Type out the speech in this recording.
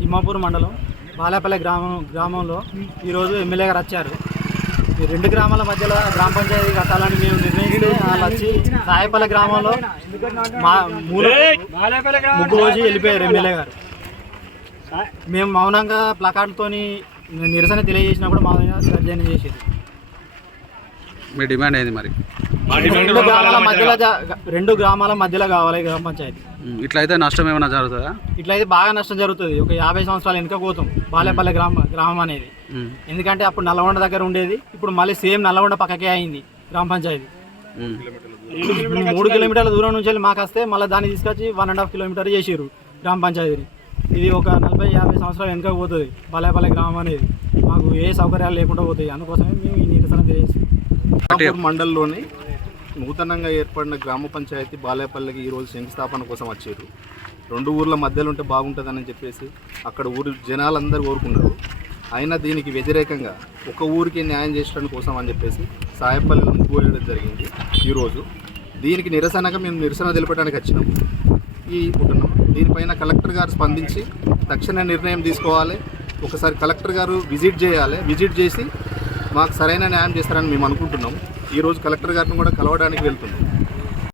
తిమ్మాపూర్ మండలం బాలేపల్లి గ్రామంలో ఈరోజు ఎమ్మెల్యే గారు వచ్చారు. ఈ రెండు గ్రామాల మధ్యలో గ్రామ పంచాయతీ కట్టాలని మేము నిర్ణయిస్తే వాళ్ళు వచ్చి సాయపల్లి గ్రామంలో ముగ్గు రోజు వెళ్ళిపోయారు ఎమ్మెల్యే గారు. మేము మౌనంగా ప్లకార్డుతో నిరసన తెలియజేసినప్పుడు మా సర్జన చేసేది. మీ డిమాండ్ ఏంది మరి? రెండు గ్రామాల మధ్యలో కావాలి గ్రామ పంచాయతీ. ఇట్లయితే నష్టం ఏమైనా జరుగుతుందా? ఇట్లయితే బాగా నష్టం జరుగుతుంది. ఒక 50 సంవత్సరాలు వెనుక పోతాం బాలేపల్లి గ్రామం అనేది. ఎందుకంటే అప్పుడు నల్లగొండ దగ్గర ఉండేది, ఇప్పుడు మళ్ళీ సేమ్ నల్లగొండ పక్కకే అయింది గ్రామ పంచాయతీ. 3 కిలోమీటర్ల దూరం నుంచి వెళ్ళి మాకు వస్తే మళ్ళీ దాన్ని తీసుకొచ్చి 1.5 కిలోమీటర్ చేసారు గ్రామ పంచాయతీని. ఇది ఒక 40-50 సంవత్సరాలు వెనుక పోతుంది బాలేపల్లి గ్రామం అనేది. మాకు ఏ సౌకర్యాలు లేకుండా పోతాయి. అందుకోసమే మేము ఈ నిరసన తెలియజేస్తాం. మండలంలోని నూతనంగా ఏర్పడిన గ్రామ పంచాయతీ బాలేపల్లికి ఈరోజు శంకుస్థాపన కోసం వచ్చారు. 2 ఊర్ల మధ్యలో ఉంటే బాగుంటుందని చెప్పేసి అక్కడ ఊరి జనాలందరూ కోరుకున్నారు. అయినా దీనికి వ్యతిరేకంగా ఒక ఊరికి న్యాయం చేయడం కోసం అని చెప్పేసి సాయపల్లిలో ముగ్గు వేయడం జరిగింది. ఈరోజు దీనికి నిరసనగా మేము నిరసన తెలపడానికి వచ్చినాం. దీనిపైన కలెక్టర్ గారు స్పందించి తక్షణ నిర్ణయం తీసుకోవాలి. ఒకసారి కలెక్టర్ గారు విజిట్ చేయాలి. విజిట్ చేసి మాకు సరైన న్యాయం చేస్తారని మేము అనుకుంటున్నాం. ఈరోజు కలెక్టర్ గారిని కూడా కలవడానికి వెళ్తున్నాం.